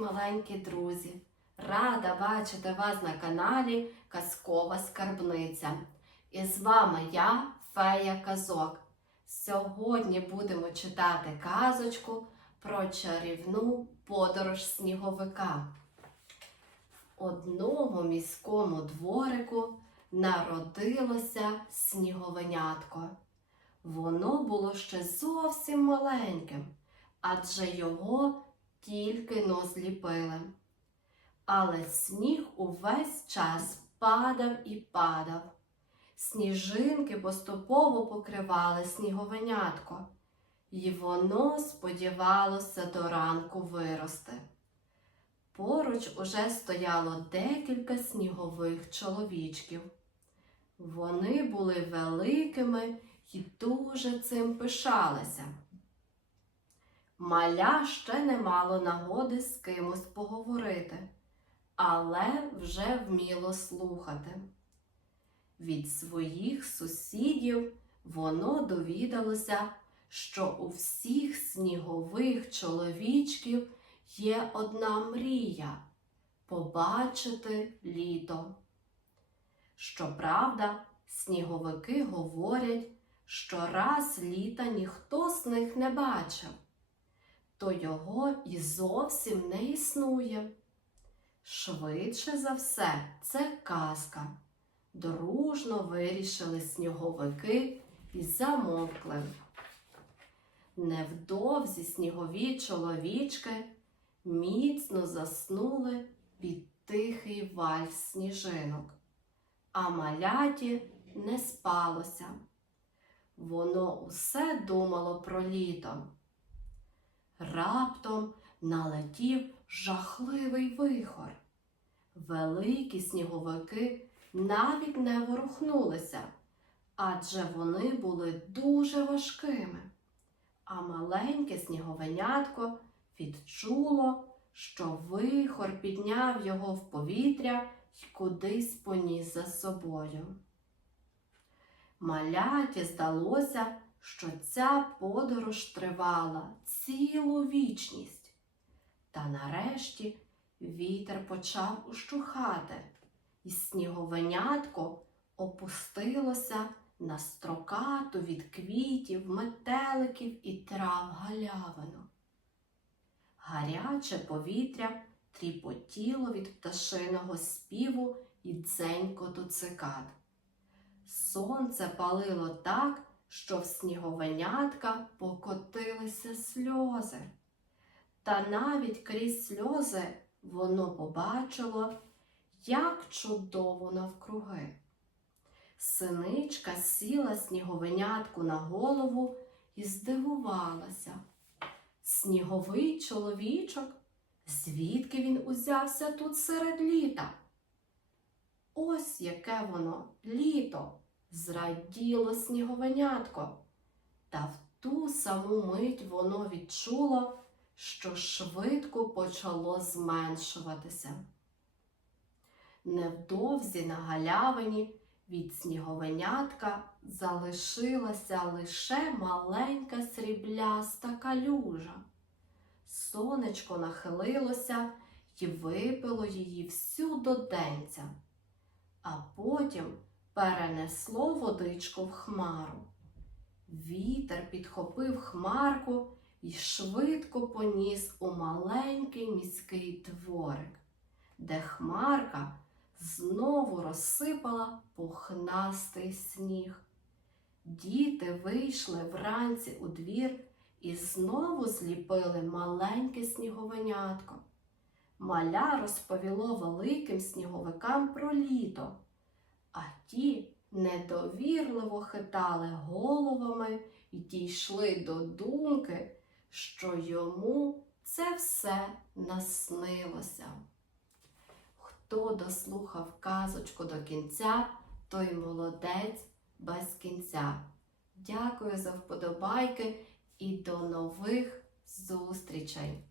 маленькі друзі! Рада бачити вас на каналі Казкова Скарбниця. І з вами я, Фея Казок. Сьогодні будемо читати казочку про чарівну подорож сніговика. В одному міському дворику народилося сніговенятко. Воно було ще зовсім маленьким, адже його тільки но зліпили. Але сніг увесь час падав і падав. Сніжинки поступово покривали сніговенятко, і воно сподівалося до ранку вирости. Поруч уже стояло декілька снігових чоловічків. Вони були великими і дуже цим пишалися. Маля ще не мало нагоди з кимось поговорити, але вже вміло слухати. Від своїх сусідів воно довідалося, що у всіх снігових чоловічків є одна мрія побачити літо. Щоправда, сніговики говорять, що раз літа ніхто з них не бачив, то його і зовсім не існує. Швидше за все, це казка. Дружно вирішили сніговики і замовкли. Невдовзі снігові чоловічки міцно заснули під тихий вальс сніжинок, а маляті не спалося. Воно усе думало про літо. Раптом налетів жахливий вихор. Великі сніговики навіть не ворухнулися, адже вони були дуже важкими. А маленьке сніговенятко відчуло, що вихор підняв його в повітря й кудись поніс за собою. Маляті здалося, що ця подорож тривала цілу вічність. Та нарешті вітер почав ущухати, і сніговенятко опустилося на строкату від квітів, метеликів і трав галявину. Гаряче повітря тріпотіло від пташиного співу і дзенькоту цикад. Сонце палило так, що в сніговенятка покотилися сльози. Та навіть крізь сльози воно побачило, як чудово навкруги. Синичка сіла сніговенятку на голову і здивувалася. Сніговий чоловічок, звідки він узявся тут серед літа? Ось яке воно літо, зраділо сніговенятко. Та в ту саму мить воно відчуло, що швидко почало зменшуватися. Невдовзі на галявині від сніговенятка залишилася лише маленька срібляста калюжа. Сонечко нахилилося і випило її всю до денця, а потім перенесло водичку в хмару. Вітер підхопив хмарку і швидко поніс у маленький міський дворик, де хмарка знову розсипала пухнастий сніг. Діти вийшли вранці у двір і знову зліпили маленьке сніговенятко. Маля розповіло великим сніговикам про літо, а ті недовірливо хитали головами і дійшли до думки, що йому це все наснилося. Хто дослухав казочку до кінця, той молодець без кінця. Дякую за вподобайки і до нових зустрічей!